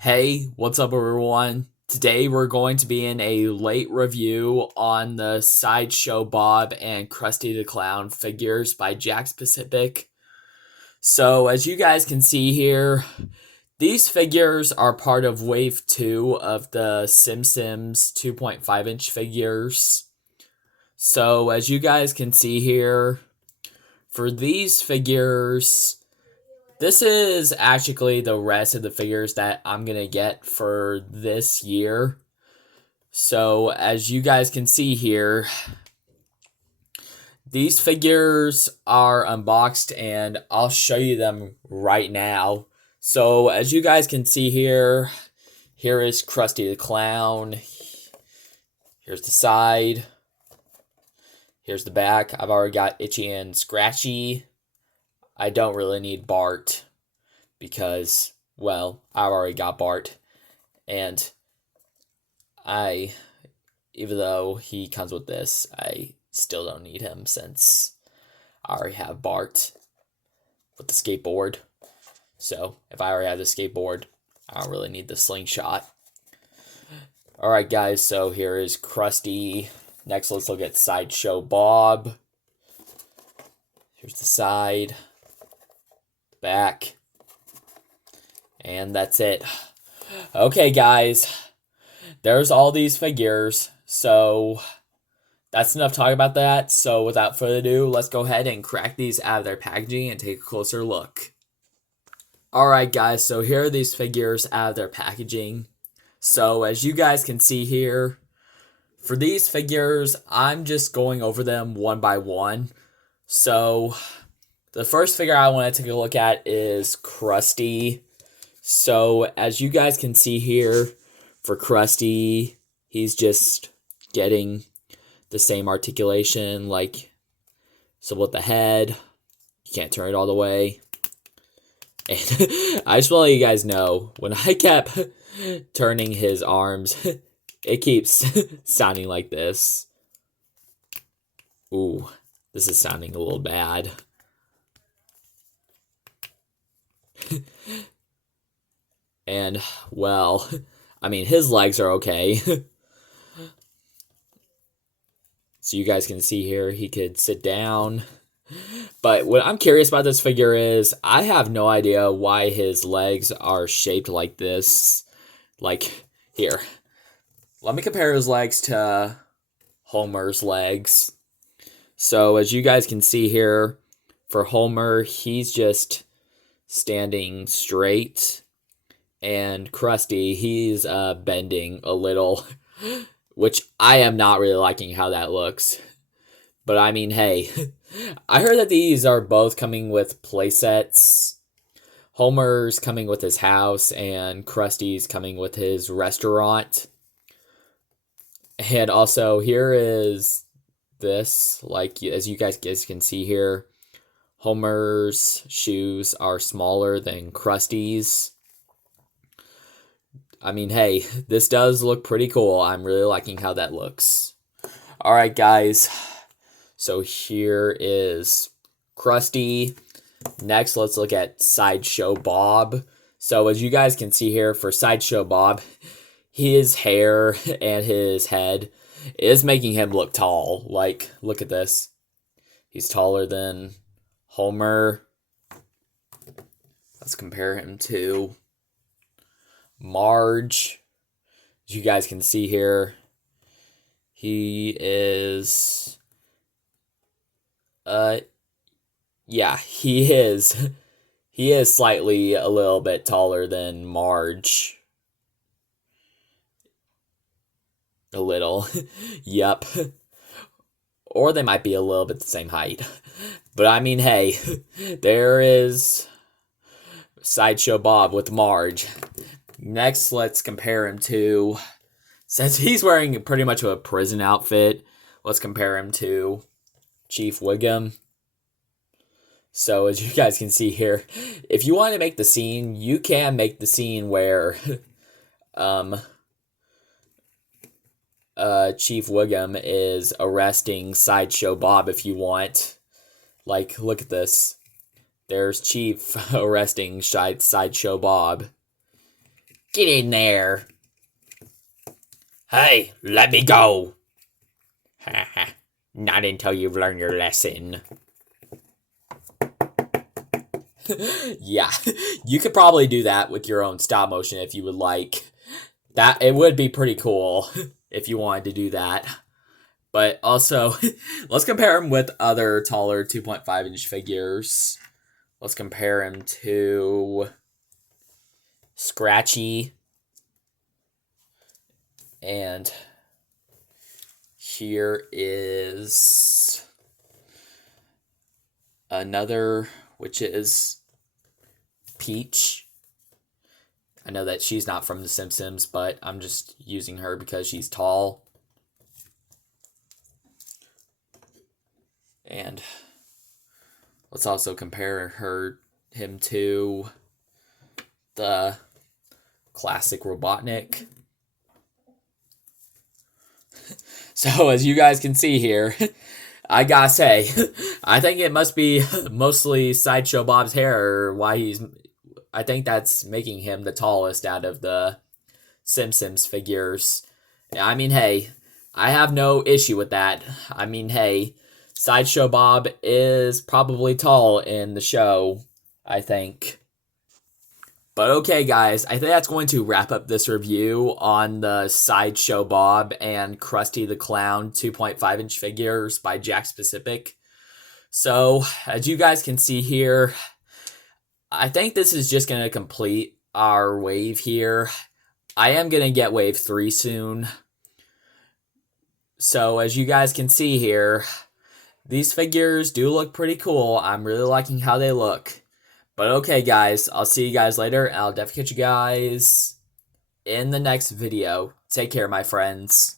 Hey, what's up, everyone? Today we're going to be in a late review on the Sideshow Bob and Krusty the Clown figures by Jakks. So, as you guys can see here, these figures are part of Wave 2 of the Simpsons 2.5-inch figures. So, as you guys can see here, for these figures, this is actually the rest of the figures that I'm going to get for this year. So, as you guys can see here, these figures are unboxed and I'll show you them right now. So, as you guys can see here, here is Krusty the Clown. Here's the side. Here's the back. I've already got Itchy and Scratchy. I don't really need Bart because, well, I've already got Bart. And even though he comes with this, I still don't need him since I already have Bart with the skateboard. So, if I already have the skateboard, I don't really need the slingshot. Alright, guys, so here is Krusty. Next, let's look at Sideshow Bob. Here's the side, back, and that's it. Okay, guys, there's all these figures, so that's enough talk about that. So without further ado, let's go ahead and crack these out of their packaging and take a closer look. Alright, guys, so here are these figures out of their packaging. So as you guys can see here, for these figures, I'm just going over them one by one. So the first figure I want to take a look at is Krusty. So as you guys can see here, for Krusty, he's just getting the same articulation, like, so with the head, you can't turn it all the way. And I just want to let you guys know, when I kept turning his arms, it keeps sounding like this. Ooh, this is sounding a little bad. And, well, I mean, his legs are okay. So you guys can see here, he could sit down. But what I'm curious about this figure is, I have no idea why his legs are shaped like this. Like, here. Let me compare his legs to Homer's legs. So as you guys can see here, for Homer, he's just standing straight. And Krusty, he's bending a little, which I am not really liking how that looks. But I mean, hey, I heard that these are both coming with playsets. Homer's coming with his house, and Krusty's coming with his restaurant. And also, here is this, like, as you guys can see here, Homer's shoes are smaller than Krusty's. I mean, hey, this does look pretty cool. I'm really liking how that looks. Alright, guys. So here is Krusty. Next, let's look at Sideshow Bob. So as you guys can see here, for Sideshow Bob, his hair and his head is making him look tall. Like, look at this. He's taller than Homer. Let's compare him to Marge. As you guys can see here, he is yeah, he is slightly a little bit taller than Marge. A little. Yep. Or they might be a little bit the same height. But I mean, hey, there is Sideshow Bob with Marge. Next, let's compare him to, since he's wearing pretty much a prison outfit, let's compare him to Chief Wiggum. So as you guys can see here, if you want to make the scene, you can make the scene where Chief Wiggum is arresting Sideshow Bob if you want. Like, look at this. There's Chief arresting Sideshow Bob. Get in there. Hey, let me go. Haha, not until you've learned your lesson. Yeah, you could probably do that with your own stop motion if you would like. That it would be pretty cool if you wanted to do that. But also, let's compare him with other taller 2.5-inch figures. Let's compare him to Scratchy. And here is another, which is Peach. I know that she's not from The Simpsons, but I'm just using her because she's tall. And let's also compare him to the classic Robotnik. So as you guys can see here, I gotta say, I think it must be mostly Sideshow Bob's hair, I think that's making him the tallest out of the Simpsons figures. I mean, hey, I have no issue with that. I mean, hey, Sideshow Bob is probably tall in the show, I think. But okay, guys, I think that's going to wrap up this review on the Sideshow Bob and Krusty the Clown 2.5-inch figures by Jakks Pacific. So, as you guys can see here, I think this is just going to complete our wave here. I am going to get wave 3 soon. So, as you guys can see here, these figures do look pretty cool. I'm really liking how they look. But okay, guys, I'll see you guys later. I'll definitely catch you guys in the next video. Take care, my friends.